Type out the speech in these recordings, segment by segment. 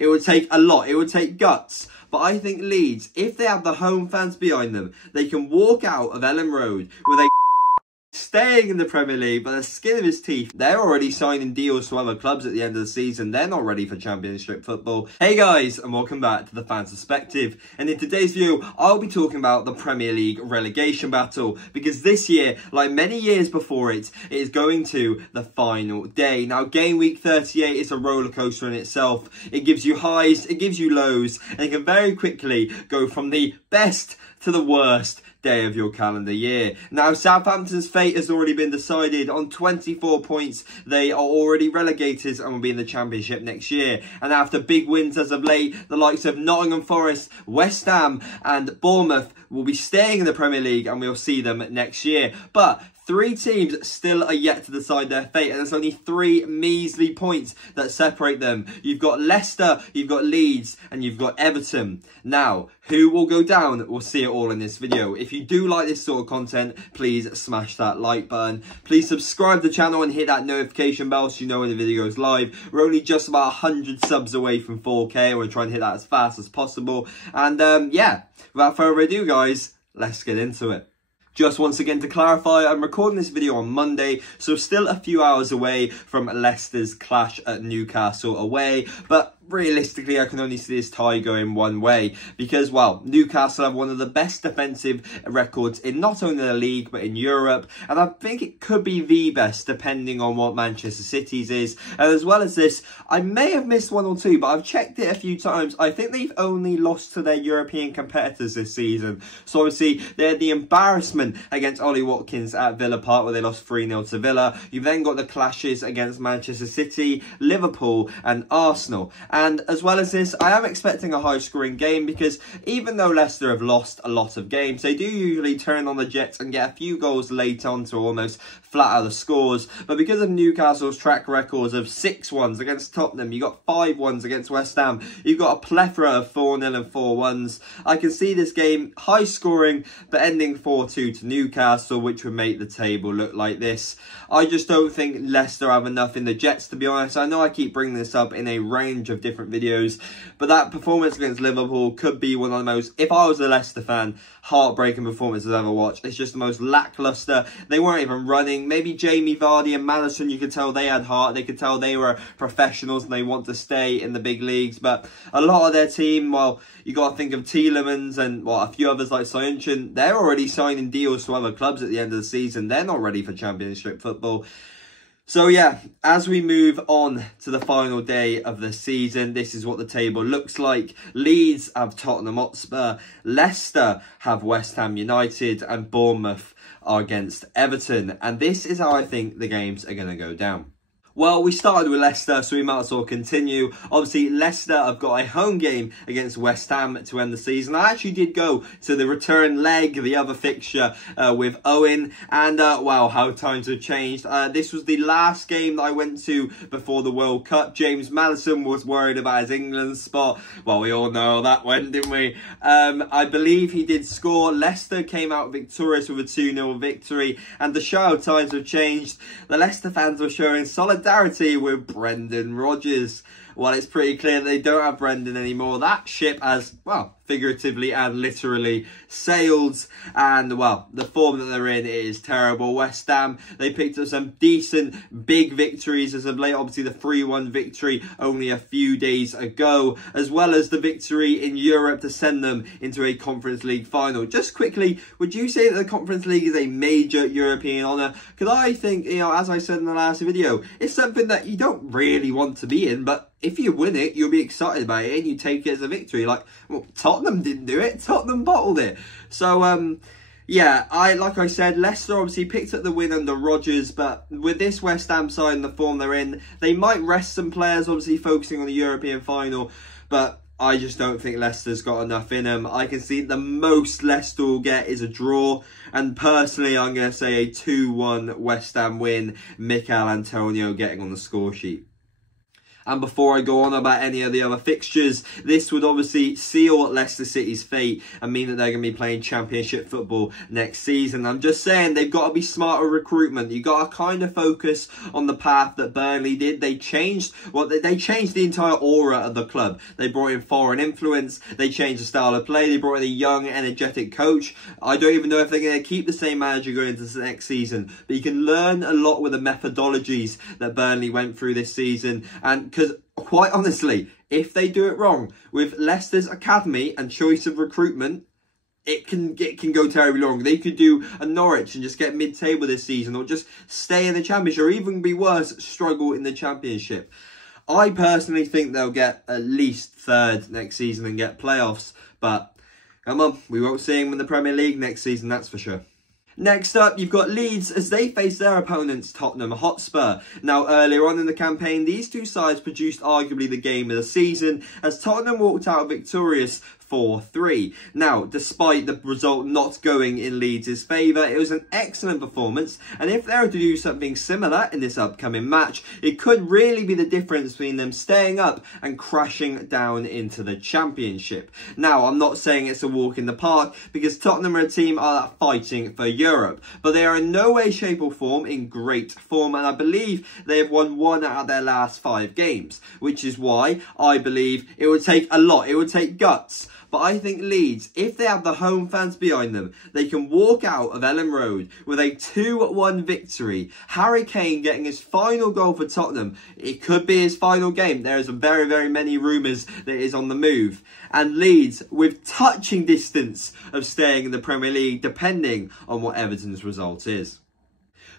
It would take a lot. It would take guts. But I think Leeds, if they have the home fans behind them, they can walk out of Ellen Road with a staying in the Premier League by the skin of his teeth. They're already signing deals to other clubs at the end of the season. They're not ready for Championship football. Hey guys, and welcome back to the Fans Perspective. And in today's video, I'll be talking about the Premier League relegation battle, because this year, like many years before it is going to the final day. Now, game week 38 is a roller coaster in itself. It gives you highs, it gives you lows, and it can very quickly go from the best to the worst day of your calendar year. Now, Southampton's fate has already been decided. On 24 points, they are already relegated and will be in the Championship next year. And after big wins as of late, the likes of Nottingham Forest, West Ham and Bournemouth will be staying in the Premier League, and we'll see them next year. But three teams still are yet to decide their fate, and there's only 3 measly points that separate them. You've got Leicester, you've got Leeds, and you've got Everton. Now, who will go down? We'll see it all in this video. If you do like this sort of content, please smash that like button. Please subscribe to the channel and hit that notification bell so you know when the video goes live. We're only just about 100 subs away from 4K, and we're trying to hit that as fast as possible. And yeah, without further ado, guys, let's get into it. Just once again to clarify, I'm recording this video on Monday, so still a few hours away from Leicester's clash at Newcastle away, but realistically, I can only see this tie going one way because, well, Newcastle have one of the best defensive records in not only the league but in Europe, and I think it could be the best depending on what Manchester City's is. And as well as this, I may have missed one or two, but I've checked it a few times. I think they've only lost to their European competitors this season. So obviously, they had the embarrassment against Ollie Watkins at Villa Park where they lost 3-0 to Villa. You've then got the clashes against Manchester City, Liverpool and Arsenal. And as well as this, I am expecting a high-scoring game because even though Leicester have lost a lot of games, they do usually turn on the Jets and get a few goals late on to almost flatter the scores. But because of Newcastle's track records of 6-1s against Tottenham, you got 5-1s against West Ham, you've got a plethora of 4-0 and 4-1s. I can see this game high-scoring but ending 4-2 to Newcastle, which would make the table look like this. I just don't think Leicester have enough in the Jets, to be honest. I know I keep bringing this up in a range of different videos, but that performance against Liverpool could be one of the most, if I was a Leicester fan, heartbreaking performances I've ever watched. It's just the most lackluster. They weren't even running. Maybe Jamie Vardy and Maddison, you could tell they had heart. They could tell they were professionals and they want to stay in the big leagues. But a lot of their team, well, you got to think of Tielemans and well, a few others like Southampton. They're already signing deals to other clubs at the end of the season. They're not ready for Championship football. So yeah, as we move on to the final day of the season, this is what the table looks like. Leeds have Tottenham Hotspur, Leicester have West Ham United, and Bournemouth are against Everton. And this is how I think the games are going to go down. Well, we started with Leicester, so we might as well continue. Obviously, Leicester have got a home game against West Ham to end the season. I actually did go to the return leg, the other fixture with Owen, and wow, how times have changed. This was the last game that I went to before the World Cup. James Maddison was worried about his England spot. Well, we all know how that went, didn't we? I believe he did score. Leicester came out victorious with a 2-0 victory, and the show times have changed. The Leicester fans were showing solidarity with Brendan Rodgers. Well, it's pretty clear they don't have Brendan anymore. That ship has, well, figuratively and literally sailed. And, well, the form that they're in is terrible. West Ham, they picked up some decent big victories as of late. Obviously, the 3-1 victory only a few days ago, as well as the victory in Europe to send them into a Conference League final. Just quickly, would you say that the Conference League is a major European honour? Because I think, you know, as I said in the last video, it's something that you don't really want to be in, but if you win it, you'll be excited about it and you take it as a victory. Like, well, Tottenham didn't do it. Tottenham bottled it. So, yeah, like I said, Leicester obviously picked up the win under Rodgers, but with this West Ham side and the form they're in, they might rest some players, obviously focusing on the European final, but I just don't think Leicester's got enough in them. I can see the most Leicester will get is a draw, and personally, I'm going to say a 2-1 West Ham win, Mikel Antonio getting on the score sheet. And before I go on about any of the other fixtures, this would obviously seal Leicester City's fate and mean that they're going to be playing Championship football next season. I'm just saying they've got to be smarter recruitment. You've got to kind of focus on the path that Burnley did. They changed they changed the entire aura of the club. They brought in foreign influence. They changed the style of play. They brought in a young, energetic coach. I don't even know if they're going to keep the same manager going into the next season. But you can learn a lot with the methodologies that Burnley went through this season. And because, quite honestly, if they do it wrong with Leicester's academy and choice of recruitment, it can go terribly wrong. They could do a Norwich and just get mid-table this season, or just stay in the Championship, or even be worse, struggle in the Championship. I personally think they'll get at least third next season and get playoffs. But come on, we won't see them in the Premier League next season, that's for sure. Next up, you've got Leeds as they face their opponents, Tottenham Hotspur. Now, earlier on in the campaign, these two sides produced arguably the game of the season as Tottenham walked out victorious 4-3. Now, despite the result not going in Leeds' favour, it was an excellent performance, and if they were to do something similar in this upcoming match, it could really be the difference between them staying up and crashing down into the Championship. Now, I'm not saying it's a walk in the park, because Tottenham are a team are fighting for Europe, but they are in no way, shape or form in great form, and I believe they have won 1 out of their last 5 games, which is why I believe it would take a lot, it would take guts. But I think Leeds, if they have the home fans behind them, they can walk out of Ellen Road with a 2-1 victory. Harry Kane getting his final goal for Tottenham. It could be his final game. There is very, very many rumours that it is on the move. And Leeds with touching distance of staying in the Premier League, depending on what Everton's result is.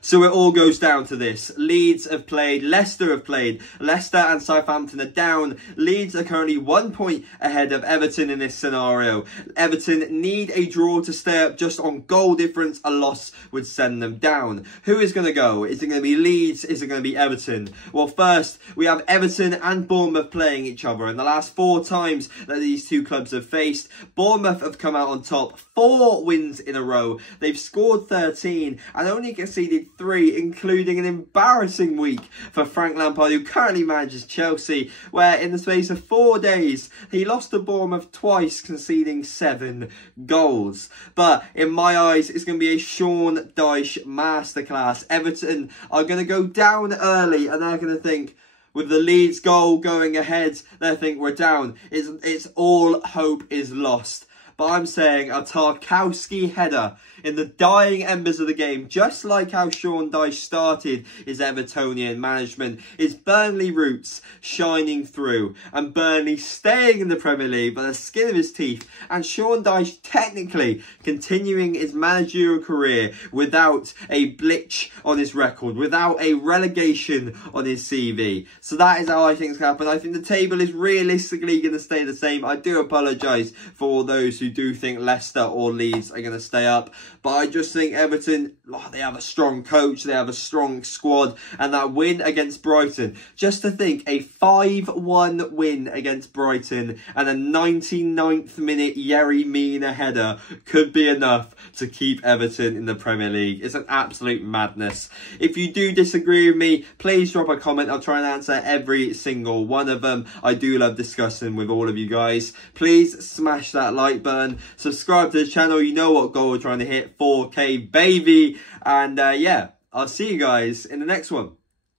So it all goes down to this. Leeds have played, Leicester have played, Leicester and Southampton are down. Leeds are currently 1 point ahead of Everton in this scenario. Everton need a draw to stay up just on goal difference. A loss would send them down. Who is going to go? Is it going to be Leeds? Is it going to be Everton? Well, first, we have Everton and Bournemouth playing each other. In the last 4 times that these two clubs have faced, Bournemouth have come out on top. 4 wins in a row. They've scored 13 and only conceded 3, including an embarrassing week for Frank Lampard, who currently manages Chelsea, where in the space of 4 days, he lost to Bournemouth twice, conceding 7 goals. But in my eyes, it's going to be a Sean Dyche masterclass. Everton are going to go down early and they're going to think, with the Leeds goal going ahead, they think we're down. It's all hope is lost. But I'm saying a Tarkowski header in the dying embers of the game, just like how Sean Dyche started his Evertonian management, his Burnley roots shining through, and Burnley staying in the Premier League by the skin of his teeth, and Sean Dyche technically continuing his managerial career without a blitch on his record, without a relegation on his CV. So that is how I think it's going to happen. I think the table is realistically going to stay the same. I do apologise for all those who do think Leicester or Leeds are going to stay up. But I just think Everton, they have a strong coach, they have a strong squad, and that win against Brighton, just to think, a 5-1 win against Brighton and a 99th minute Yerry Mina header could be enough to keep Everton in the Premier League. It's an absolute madness. If you do disagree with me, please drop a comment. I'll try and answer every single one of them. I do love discussing with all of you guys. Please smash that like button, subscribe to the channel. You know what goal we're trying to hit. 4K baby, and yeah, I'll see you guys in the next one.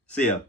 See ya.